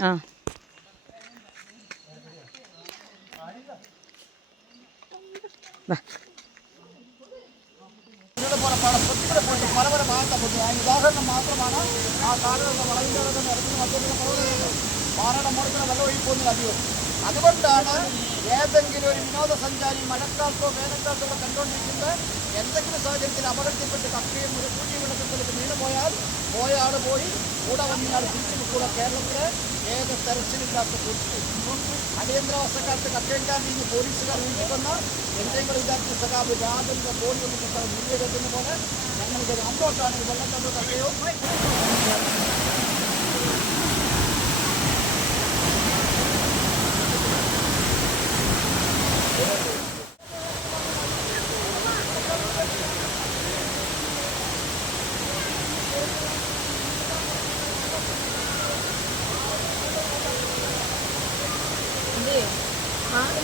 ആ. ഉദാഹരണം മാത്രമാണ് ആ ഇറങ്ങുന്ന മറ്റൊരു പാറയുടെ വെള്ളം അധികം. അതുകൊണ്ടാണ് ഏതെങ്കിലും ഒരു വിനോദസഞ്ചാരി മഴക്കാലത്തോ വേനൽക്കാലത്തോ കണ്ടുകൊണ്ടിരിക്കുന്നത് എന്തെങ്കിലും സാഹചര്യത്തിൽ അപകടത്തിൽപ്പെട്ട് കക്കയും ഒരു പോയാൽ പോയ. കൂടെ വന്നയാൾ തിരിച്ചു നിൽക്കുക. കേരളത്തിലെ ഏക തെരച്ചിലില്ലാത്ത കുറിച്ച് അടിയന്തരാവസ്ഥക്കാലത്ത് കത്തേക്കാൻ നിന്ന് പോലീസുകാർ വീട്ടിൽ വന്ന എന്തെങ്കിലും വിദ്യാർത്ഥി സഖാബ് രാജന്റെ ബോഡി ഒന്ന് കിട്ടാൻ വീഡിയോ പോലെ ഞങ്ങൾക്ക് അമ്പോട്ടാണ് വെള്ളം കണ്ടോ കക്കയോ